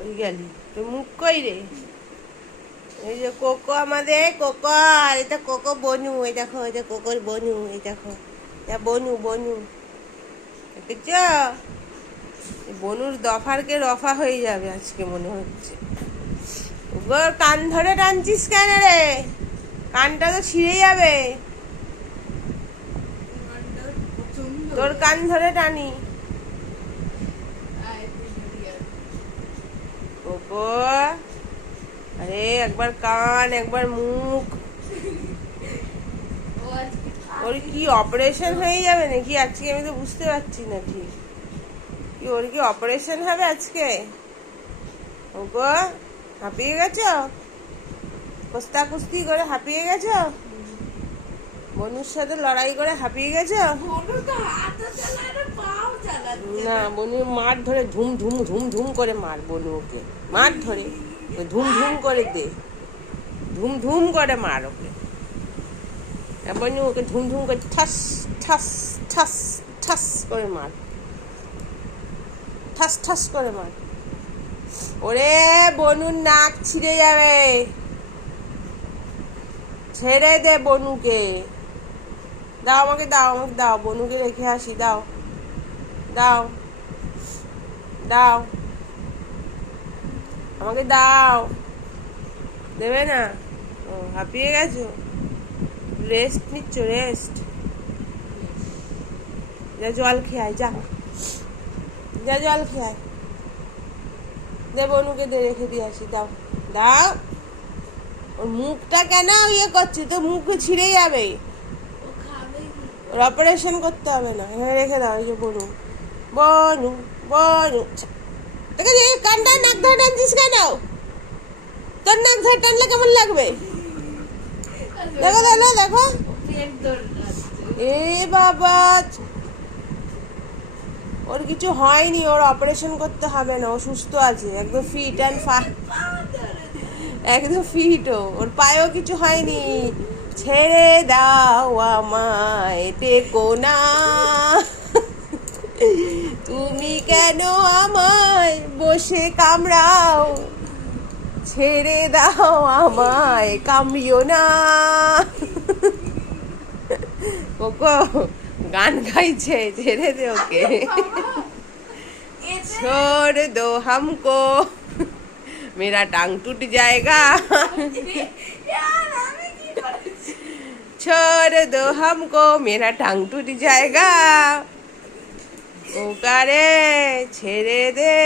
ওই গেলি তোর মুখ কই রে? এই যে কোকো, আমাদের কোকো, আর এটা কোকো বনু, এই দেখো এটা কোকোর বনু, এই দেখো এটা বনু বনু, দেখেছ? বনুর দফারকে রফা হয়ে যাবে আজকে মনে হচ্ছে। ওগো কান ধরে টানছিস কেন রে? কানটা তো ছিঁড়ে যাবে। তোর কান ধরে টানি। কোকো, আরে একবার কান একবার মুখ। ওর কি অপারেশন হয়ে যাবে নাকি আজকে? আমি তো বুঝতে পারছি না ঠিক। কি ওর কি অপারেশন হবে আজকে? ওগো হাঁপিয়ে গেছো? কুস্তা কুস্তি করে হাঁপিয়ে গেছো? বনুর সাথে লড়াই করে হাঁপিয়ে গেছো? না, বনুর মার ধরে ধুম ধুম ধুম ধুম করে মার। বনু ওকে মার ধরে ধুম ধুম করে দে, ধুম ধুম করে মার ওকে। বনু ওকে ধুম ধুম করে ঠাস ঠাস ঠাস ঠাস করে মার, ঠাস ঠাস করে মার। ওরে বনুর নাক ছিঁড়ে যাবে, ছেড়ে দে বনুকে। দাও আমাকে, দাও আমাকে, দাও বনুকে রেখে আসি, দাও দাও দাও আমাকে দাও। দেবে না? ও হাঁপিয়ে গেছো, রেস্ট নিচ্ছ, রেস্ট। যা জল খেয়ে আয়, যা যা জল খেয়ে আয়। দে বনুকে দে, রেখে দিয়ে আসি, দাও দাও। ওর মুখটা কেন ইয়ে করছে? তো মুখ ছিঁড়ে যাবে। ওর অপারেশন করতে হবে না, হ্যাঁ রেখে দাও। এই যে বনু বনু বনু, দেখে যে কানটা নাক ধরে টানছিস কেন? তোর নাক ধরে টানলে কেমন লাগবে? দেখো দেখো দেখো, এ বাবা, ওর কিছু হয়নি, ওর অপারেশন করতে হবে না, ও সুস্থ আছে, একদম ফিট অ্যান্ড একদম ফিট। ওর পায়েও কিছু হয়নি। ছেড়ে দাও আমায়, টেকো না, তুমি কেন আমায় বসে কামড়াও? ছেড়ে দাও আমায়, কামড়িও না। কোকো গান গাইছে, ছেড়ে দে ওকে। छोड़ दो हमको, मेरा टांग टूट जाएगा। छोड़ दो हमको, मेरा टांग टूट जाएगा। ওকারে ছেড়ে দে।